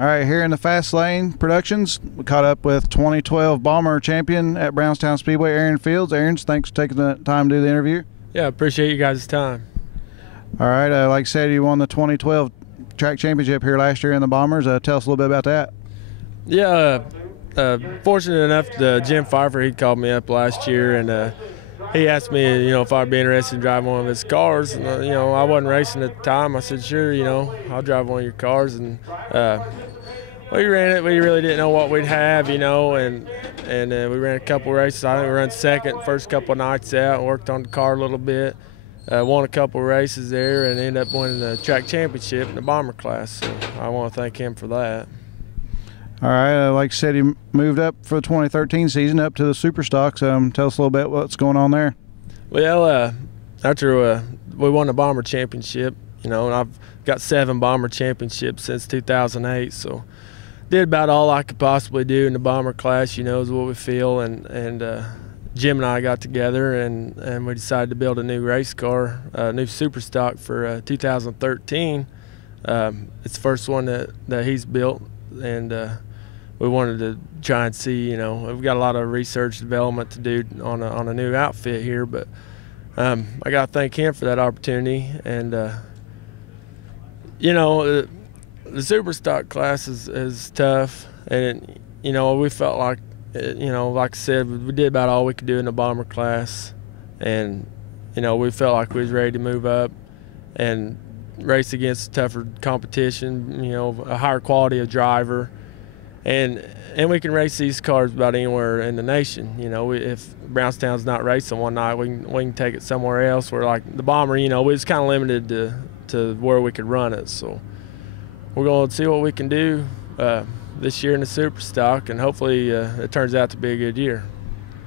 All right, here in the Fast Lane Productions, we caught up with 2012 Bomber champion at Brownstown Speedway, Aaron Fields. Aaron, thanks for taking the time to do the interview. Yeah, appreciate you guys' time. All right, like I said, you won the 2012 track championship here last year in the Bombers. Tell us a little bit about that. Yeah, fortunate enough, Jim Pfeiffer, he called me up last year, and he asked me, if I'd be interested in driving one of his cars. And, I wasn't racing at the time. I said, sure, I'll drive one of your cars. And we ran it. We really didn't know what we'd have, and we ran a couple races. I think we ran second first couple of nights out and worked on the car a little bit. Won a couple of races there and ended up winning the track championship in the Bomber class. So I want to thank him for that. All right, like I said, you moved up for the 2013 season up to the Super Stocks. Tell us a little bit what's going on there. Well, after we won the Bomber championship, and I've got 7 Bomber championships since 2008, so did about all I could possibly do in the Bomber class, is what we feel. And Jim and I got together and we decided to build a new race car, a new Super Stock for 2013. It's the first one that he's built, and we wanted to try and see, we've got a lot of research development to do on a new outfit here, but I got to thank him for that opportunity. And the Super Stock class is tough, and we felt like, like I said, we did about all we could do in the Bomber class, and we felt like we was ready to move up and race against tougher competition, a higher quality of driver, and we can race these cars about anywhere in the nation. If Brownstown's not racing one night, we can take it somewhere else. Where like the Bomber, we was kind of limited to where we could run it. So we're going to see what we can do this year in the Super Stock, and hopefully it turns out to be a good year.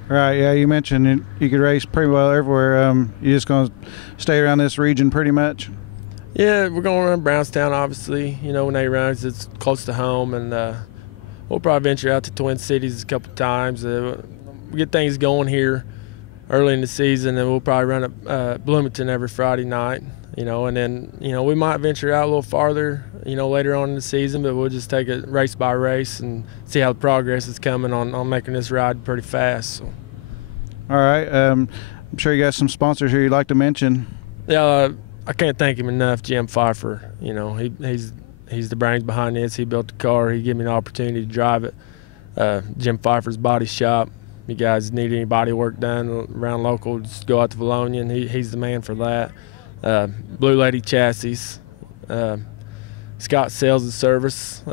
Right, yeah, you mentioned you could race pretty well everywhere. You just going to stay around this region pretty much? Yeah, we're going to run Brownstown, obviously. When they run, it's close to home, and we'll probably venture out to Twin Cities a couple times. We get things going here early in the season, and we'll probably run at Bloomington every Friday night. And then we might venture out a little farther, later on in the season, but we'll just take it race by race and see how the progress is coming on making this ride pretty fast. So. All right, I'm sure you got some sponsors here you'd like to mention. Yeah, I can't thank him enough, Jim Pfeiffer. He's the brains behind this. He built the car. He gave me an opportunity to drive it. Jim Pfeiffer's Body Shop. You guys need any body work done around local, just go out to Valonia, and he's the man for that. Blue Lady Chassis. Scott Sales and Service.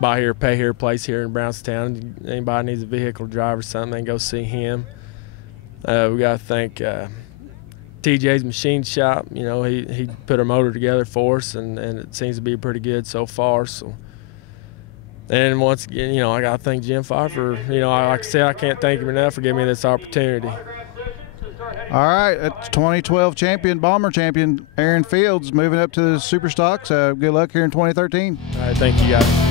Buy here, pay here, place here in Brownstown. Anybody needs a vehicle to drive or something, they can go see him. We got to thank TJ's Machine Shop. He put a motor together for us, and it seems to be pretty good so far. So, and once again, I got to thank Jim Pfeiffer. Like I said, I can't thank him enough for giving me this opportunity. All right, that's 2012 Bomber champion Aaron Fields moving up to the Super Stocks. Good luck here in 2013. All right, thank you guys.